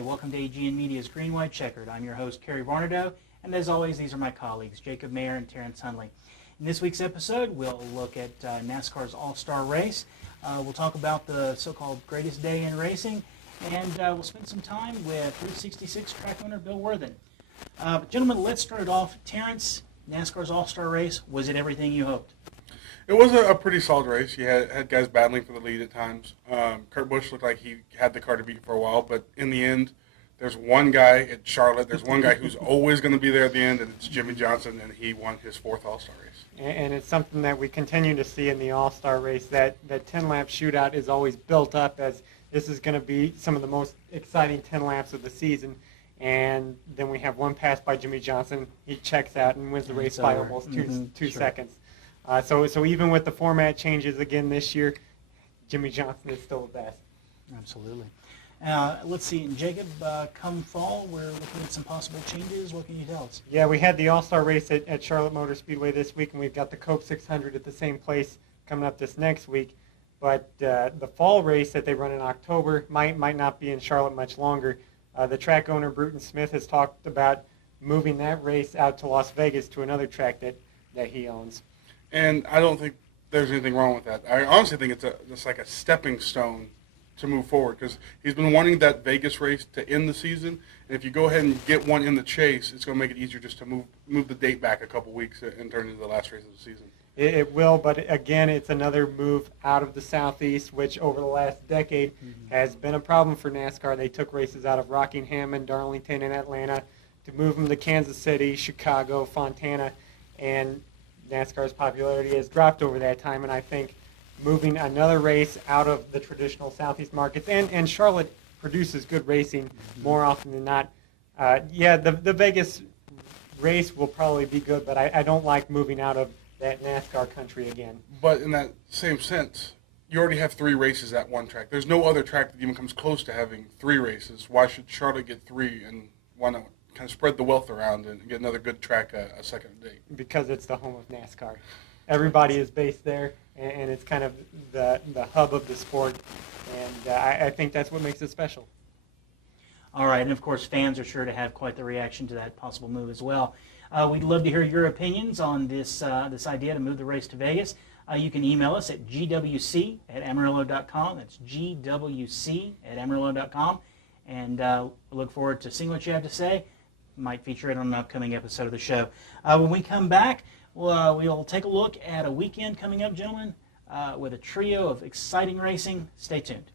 Hi, welcome to AGN Media's Green, White, Checkered. I'm your host, Kerry Varnado, and as always, these are my colleagues, Jacob Mayer and Terrence Hunley. In this week's episode, we'll look at NASCAR's All-Star Race. We'll talk about the so-called greatest day in racing, and we'll spend some time with Route 66 track owner Bill Worthen. Gentlemen, let's start it off. Terrence, NASCAR's All-Star Race, was it everything you hoped? It was a pretty solid race. You had guys battling for the lead at times. Kurt Busch looked like he had the car to beat for a while, but in the end, there's one guy at Charlotte. There's one guy who's always going to be there at the end, and it's Jimmy Johnson, and he won his fourth All-Star race. And it's something that we continue to see in the All-Star race, that 10-lap shootout is always built up as this is going to be some of the most exciting 10 laps of the season. And then we have one pass by Jimmy Johnson. He checks out and wins the race by almost two seconds. So even with the format changes again this year, Jimmy Johnson is still the best. Absolutely. Let's see, Jacob, come fall, we're looking at some possible changes. What can you tell us? Yeah, we had the All-Star race at Charlotte Motor Speedway this week, and we've got the Coke 600 at the same place coming up this next week. But the fall race that they run in October might not be in Charlotte much longer. The track owner, Bruton Smith, has talked about moving that race out to Las Vegas to another track that he owns. And I don't think there's anything wrong with that. I honestly think it's like a stepping stone to move forward, because he's been wanting that Vegas race to end the season. And if you go ahead and get one in the chase, it's going to make it easier just to move the date back a couple weeks and turn into the last race of the season. It will, but again, it's another move out of the Southeast, which over the last decade has been a problem for NASCAR. They took races out of Rockingham and Darlington and Atlanta to move them to Kansas City, Chicago, Fontana, and NASCAR's popularity has dropped over that time, and I think moving another race out of the traditional Southeast markets, and Charlotte produces good racing more often than not. The Vegas race will probably be good, but I don't like moving out of that NASCAR country again. But in that same sense, you already have 3 races at one track. There's no other track that even comes close to having 3 races. Why should Charlotte get 3, and why not kind of spread the wealth around and get another good track a second date? Because it's the home of NASCAR. Everybody is based there, and it's kind of the hub of the sport, and I think that's what makes it special. All right, and of course, fans are sure to have quite the reaction to that possible move as well. We'd love to hear your opinions on this idea to move the race to Vegas. You can email us at gwc@amarillo.com. That's gwc@amarillo.com, and look forward to seeing what you have to say. Might feature it on an upcoming episode of the show. When we come back, we'll take a look at a weekend coming up, gentlemen, with a trio of exciting racing. Stay tuned.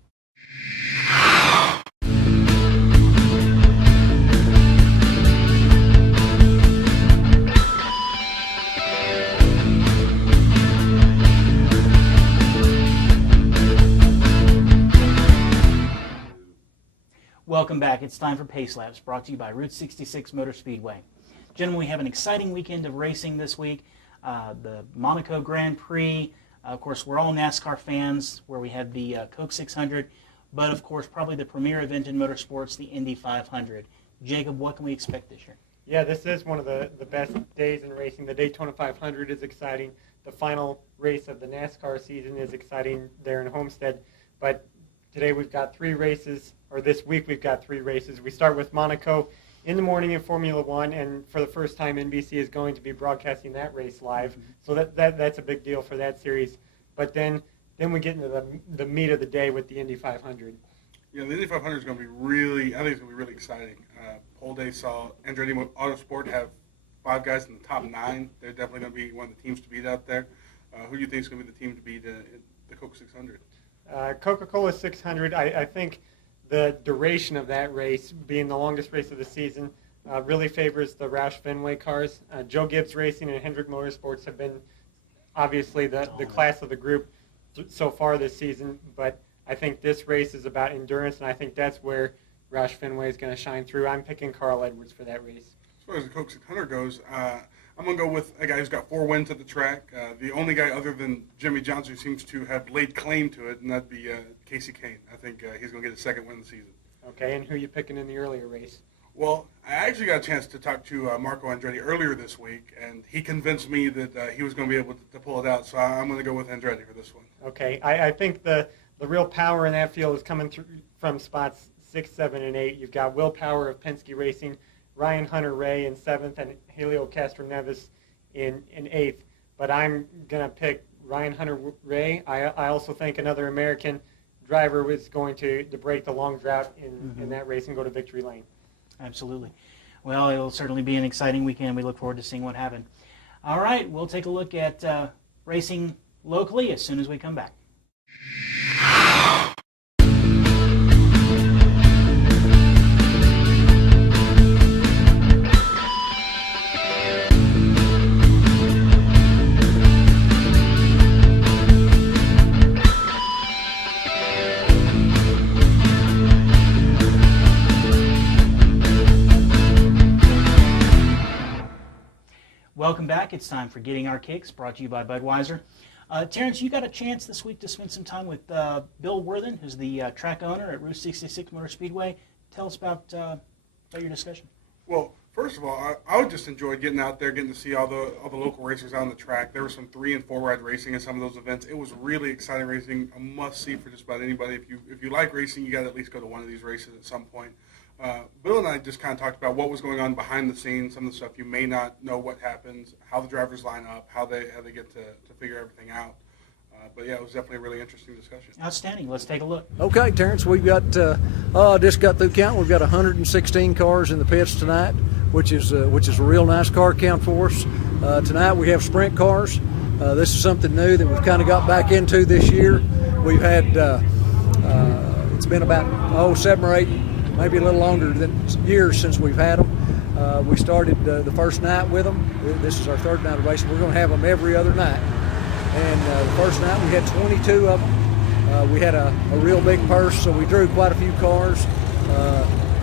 Welcome back. It's time for Pace Laps, brought to you by Route 66 Motor Speedway. Gentlemen, we have an exciting weekend of racing this week. The Monaco Grand Prix. Of course, we're all NASCAR fans, where we have the Coke 600. But, of course, probably the premier event in motorsports, the Indy 500. Jacob, what can we expect this year? Yeah, this is one of the best days in racing. The Daytona 500 is exciting. The final race of the NASCAR season is exciting there in Homestead. But today we've got 3 races, or this week we've got 3 races. We start with Monaco in the morning in Formula One, and for the first time, NBC is going to be broadcasting that race live. So that's a big deal for that series. But then we get into the meat of the day with the Indy 500. Yeah, the Indy 500 is going to be really, I think it's going to be really exciting. Poll day saw Andretti Autosport have 5 guys in the top 9. They're definitely going to be one of the teams to beat out there. Who do you think is going to be the team to beat the Coke 600? Coca-Cola 600, I think the duration of that race, being the longest race of the season, really favors the Roush Fenway cars. Joe Gibbs Racing and Hendrick Motorsports have been obviously the class of the group so far this season, but I think this race is about endurance, and I think that's where Roush Fenway is going to shine through. I'm picking Carl Edwards for that race. As far as the Coke 600 goes, I'm going to go with a guy who's got 4 wins at the track. The only guy other than Jimmy Johnson who seems to have laid claim to it, and that'd be Casey Kane. I think he's going to get a second win of the season. Okay, and who are you picking in the earlier race? Well, I actually got a chance to talk to Marco Andretti earlier this week, and he convinced me that he was going to be able to pull it out, so I'm going to go with Andretti for this one. Okay, I think the real power in that field is coming through from spots 6, 7, and 8. You've got Will Power of Penske Racing, Ryan Hunter-Ray in 7th, and Helio Castroneves in 8th. But I'm going to pick Ryan Hunter-Ray. I also think another American driver was going to break the long drought in that race and go to victory lane. Absolutely. Well, it'll certainly be an exciting weekend. We look forward to seeing what happened. All right, we'll take a look at racing locally as soon as we come back. Welcome back. It's time for Getting Our Kicks, brought to you by Budweiser. Terrence, you got a chance this week to spend some time with Bill Worthen, who's the track owner at Route 66 Motor Speedway. Tell us about your discussion. Well, first of all, I would just enjoy getting out there, getting to see all the local racers on the track. There was some 3- and 4-ride racing in some of those events. It was really exciting racing, a must-see for just about anybody. If you like racing, you got to at least go to one of these races at some point. Bill and I just kind of talked about what was going on behind the scenes, some of the stuff you may not know what happens, how the drivers line up, how they get to figure everything out. But yeah, it was definitely a really interesting discussion. Outstanding. Let's take a look. Okay, Terrence, we've got just got through counting. We've got 116 cars in the pits tonight, which is a real nice car count for us. Tonight we have sprint cars. This is something new that we've kind of got back into this year. We've had it's been about 7 or 8, maybe a little longer than years since we've had them. We started the first night with them. This is our third night of racing. We're going to have them every other night. And the first night we had 22 of them. We had a real big purse, so we drew quite a few cars.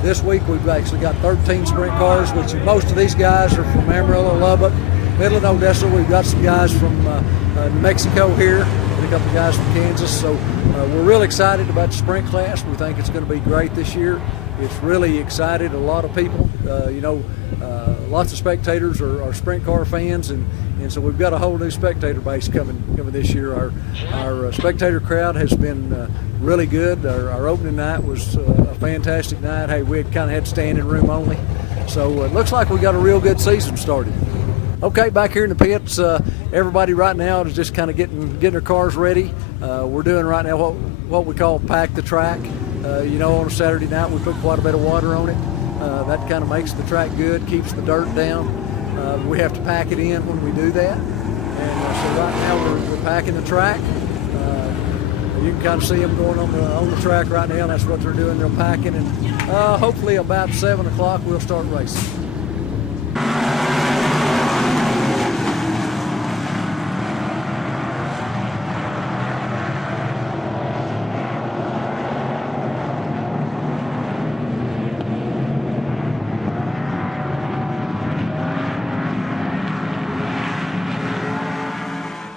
This week we've actually got 13 sprint cars, which most of these guys are from Amarillo, Lubbock, Midland, Odessa. We've got some guys from New Mexico here, and a couple of guys from Kansas. So we're really excited about the sprint class. We think it's going to be great this year. It's really excited a lot of people. Lots of spectators are sprint car fans, and so we've got a whole new spectator base coming this year. Our spectator crowd has been really good. Our opening night was a fantastic night. Hey, we had kind of had standing room only, so it looks like we got a real good season started. Okay, back here in the pits, everybody right now is just kind of getting their cars ready. We're doing right now what we call pack the track. On a Saturday night we put quite a bit of water on it. That kind of makes the track good, keeps the dirt down. We have to pack it in when we do that. And so right now we're packing the track. You can kind of see them going on the track right now. That's what they're doing. They're packing, and hopefully about 7 o'clock we'll start racing.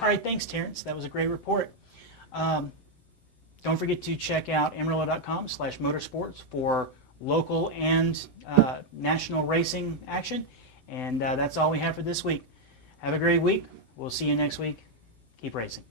All right, thanks, Terrence. That was a great report. Don't forget to check out amarillo.com/motorsports for local and national racing action. And that's all we have for this week. Have a great week. We'll see you next week. Keep racing.